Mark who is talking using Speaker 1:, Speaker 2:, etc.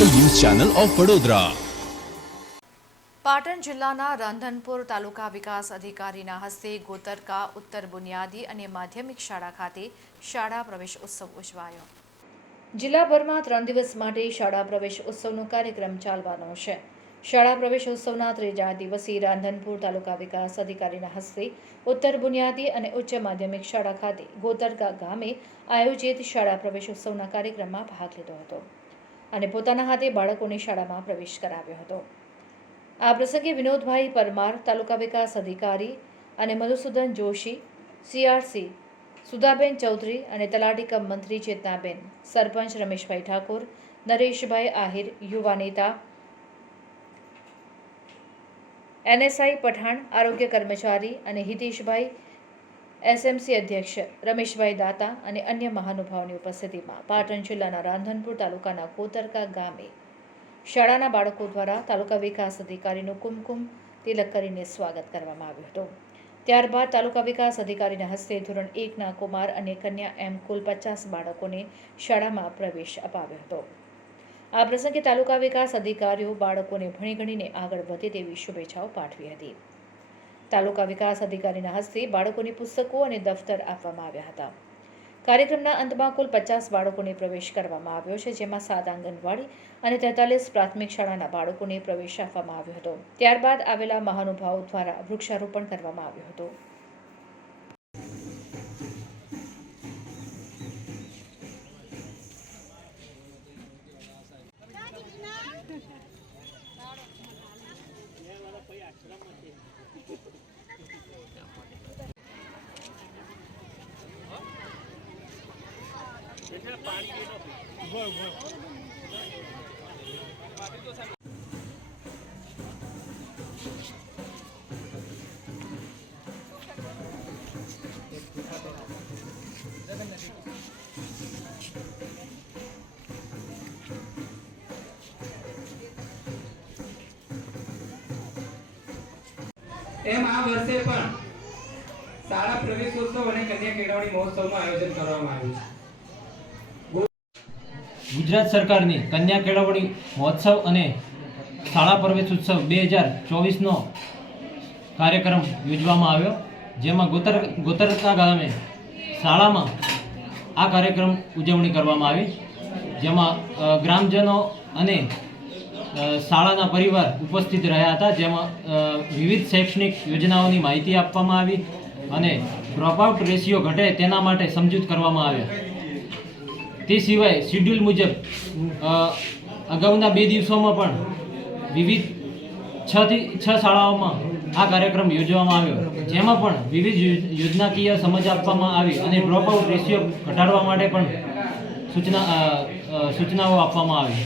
Speaker 1: Channel of Vadodara.
Speaker 2: Patan જિલ્લાના રાંધનપુર તાલુકા વિકાસ અધિકારીના હસ્તે ગોતરકા ઉત્તર બુનિયાદી અને માધ્યમિક શાળા ખાતે શાળા પ્રવેશ ઉત્સવ ઉજવાયો. જિલ્લાભરમાં ત્રણ દિવસ માટે શાળા પ્રવેશ ઉત્સવનો કાર્યક્રમ ચાલવાનો છે. શાળા પ્રવેશ ઉત્સવના ત્રીજા દિવસે રાંધનપુર તાલુકા વિકાસ અધિકારીના હસ્તે ઉત્તર બુનિયાદી અને ઉચ્ચ માધ્યમિક શાળા ખાતે ગોતરકા ગામે આયોજિત શાળા પ્રવેશ ઉત્સવના કાર્યક્રમમાં ભાગ લીધો હતો. અને પોતાના હાથે બાળકોને શાળામાં પ્રવેશ કરાવ્યો હતો. આ પ્રસંગે વિનોદભાઈ પરમાર, તાલુકા વિકાસ અધિકારી અને મધુસૂદન જોશી સીઆરસી સુધાબેન ચૌધરી અને તલાટી કમ મંત્રી ચેતનાબેન, સરપંચ રમેશભાઈ ઠાકોર, નરેશભાઈ આહિર, યુવા નેતા, એનએસઆઈ પઠાણ, આરોગ્ય કર્મચારી અને હિતેશભાઈ એસએમસી અધ્યક્ષ રમેશભાઈ દાતા અને અન્ય મહાનુભાવની ઉપસ્થિતિમાં પાટણ જિલ્લાના રાંધનપુર તાલુકાના કોતરકા ગામે શાળાના બાળકો દ્વારા તાલુકા વિકાસ અધિકારીનું કુમકુમ તિલક કરીને સ્વાગત કરવામાં આવ્યું હતું. ત્યારબાદ તાલુકા વિકાસ અધિકારીના હસ્તે ધોરણ એકના કુમાર અને કન્યા એમ કુલ પચાસ બાળકોને શાળામાં પ્રવેશ અપાવ્યો હતો. આ પ્રસંગે તાલુકા વિકાસ અધિકારીઓ બાળકોને ભણી ગણીને આગળ વધે તેવી શુભેચ્છાઓ પાઠવી હતી. તાલુકા વિકાસ અધિકારીના હસ્તે બાળકોને પુસ્તકો અને દફતર આપવામાં આવ્યા હતા. કાર્યક્રમના અંતમાં કુલ પચાસ બાળકોને પ્રવેશ કરવામાં આવ્યો છે, જેમાં સાત આંગણવાડી અને તેતાલીસ પ્રાથમિક શાળાના બાળકોને પ્રવેશ આપવામાં આવ્યો હતો. ત્યારબાદ આવેલા મહાનુભાવો દ્વારા વૃક્ષારોપણ કરવામાં આવ્યું હતું.
Speaker 3: એમ આ વર્ષે પણ શાળા પ્રવેશોત્સવ અને કન્યા કેળવણી મહોત્સવનું આયોજન કરવામાં આવ્યું છે.
Speaker 4: ગુજરાત સરકારની કન્યા કેળવણી મહોત્સવ અને શાળા પ્રવેશ ઉત્સવ બે હજાર ચોવીસનો કાર્યક્રમ યોજવામાં આવ્યો, જેમાં ગોતર, ગોતરતા ગામે શાળામાં આ કાર્યક્રમ ઉજવણી કરવામાં આવી, જેમાં ગ્રામજનો અને શાળાના પરિવાર ઉપસ્થિત રહ્યા હતા, જેમાં વિવિધ શૈક્ષણિક યોજનાઓની માહિતી આપવામાં આવી અને ડ્રોપઆઉટ રેશિયો ઘટે તેના માટે સમજૂત કરવામાં આવ્યા. તે સિવાય શિડ્યુલ મુજબ અગાઉના બે દિવસોમાં પણ વિવિધ છ થી, છ શાળાઓમાં આ કાર્યક્રમ યોજવામાં આવ્યો. જેમાં પણ વિવિધ યોજ- યોજનાકીય સમજ આપવામાં આવી અને ડ્રોપઆઉટ રેશિયો ઘટાડવા માટે પણ સૂચના સૂચનાઓ આપવામાં આવી.